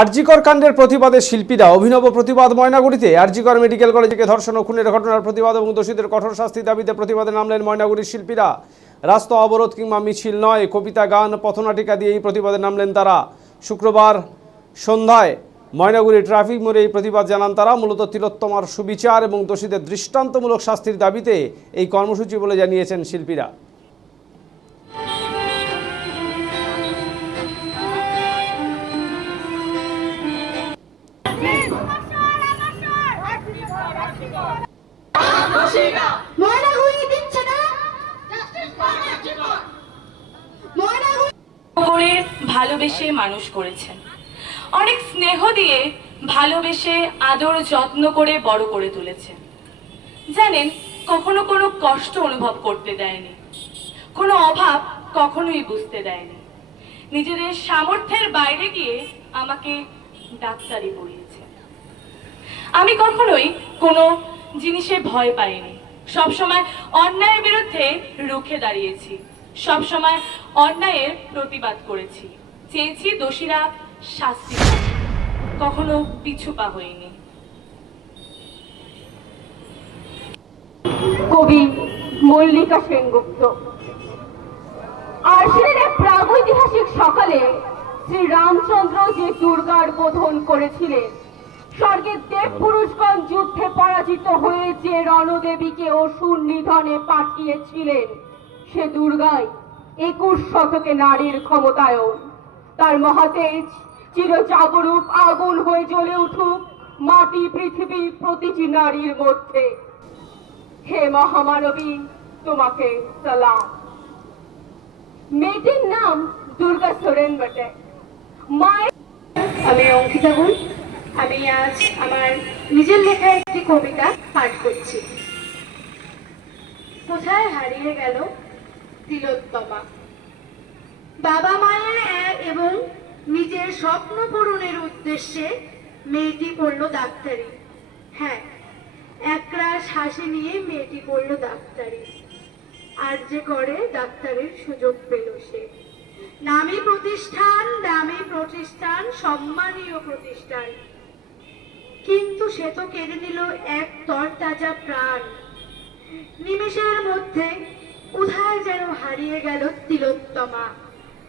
আরজিকর কাণ্ডের প্রতিবাদে শিল্পীরা অভিনব প্রতিবাদ ময়নাগুড়িতে। আরজিকর মেডিকেল কলেজকে ধর্ষণ ও খুনের ঘটনার প্রতিবাদ এবং দোষীদের কঠোর শাস্তির দাবিতে প্রতিবাদে নামলেন ময়নাগুড়ির শিল্পীরা। রাস্তা অবরোধ কিংবা মিছিল নয়, কবিতা, গান, পথনাটিকা দিয়ে এই প্রতিবাদে নামলেন তারা। শুক্রবার সন্ধ্যায় ময়নাগুড়ি ট্রাফিক মোড়ে এই প্রতিবাদ জানান তারা। মূলত তিলোত্তমার সুবিচার এবং দোষীদের দৃষ্টান্তমূলক শাস্তির দাবিতে এই কর্মসূচি বলে জানিয়েছেন শিল্পীরা। ভালোবেসে মানুষ করেছেন, অনেক স্নেহ দিয়ে ভালোবেসে আদর যত্ন করে বড় করে তুলেছেন। জানেন, কখনো কোনো কষ্ট অনুভব করতে দেয়নি, কোনো অভাব কখনোই বুঝতে দেয়নি। নিজেদের সামর্থ্যের বাইরে গিয়ে আমাকে ডাক্তারি পড়িয়েছে। আমি কখনোই কোনো জিনিসে ভয় পাইনি, সবসময় অন্যায়ের বিরুদ্ধে রুখে দাঁড়িয়েছি, সবসময় অন্যায়ের প্রতিবাদ করেছি, চেয়েছি দোষীরা শাস্তি পাক, কখনো পিছু পা হইনি। কবি মল্লিকা সেনগুপ্ত। আশ্বিনের এক প্রাগৈতিহাসিক সকালে শ্রী রামচন্দ্র যে দুর্গার বোধন করেছিলেন, স্বর্গের দেব পুরুষগণ যুদ্ধে পরাজিত হয়ে যে রণদেবীকে অসুর নিধনে পাঠিয়েছিলেন, সে দুর্গাই 21 শতকে নারীর ক্ষমতায়ন। তার মহাতেজ চিরজাগরূপ আগুন হয়ে জ্বলে উঠুক মাটি পৃথিবী প্রতিটি নারীর মধ্যে। হে মহামানবী, তোমাকে সালাম। মেয়েটির নাম দুর্গা সোরেন বটে। মায়ের আমি অঙ্কিতা গুণ। আমি আজ আমার নিজের লেখা একটি কবিতা পাঠ করছি। কোথায় হারিয়ে গেল তিলোত্তমা? বাবা মায়ের এবং নিজের স্বপ্ন পূরণের উদ্দেশ্যে মেয়েটি পড়লো ডাক্তারি। হ্যাঁ, একরাশ হাসি নিয়ে মেয়েটি পড়লো ডাক্তারি। আর যে করে ডাক্তারের সুযোগ পেল সে। নামী প্রতিষ্ঠান, দামি প্রতিষ্ঠান, সম্মানীয় প্রতিষ্ঠান, কিন্তু সে তো কেড়ে নিল এক তরতাজা প্রাণ। নিমেষের মধ্যে কোথায় যেন হারিয়ে গেল তিলোত্তমা।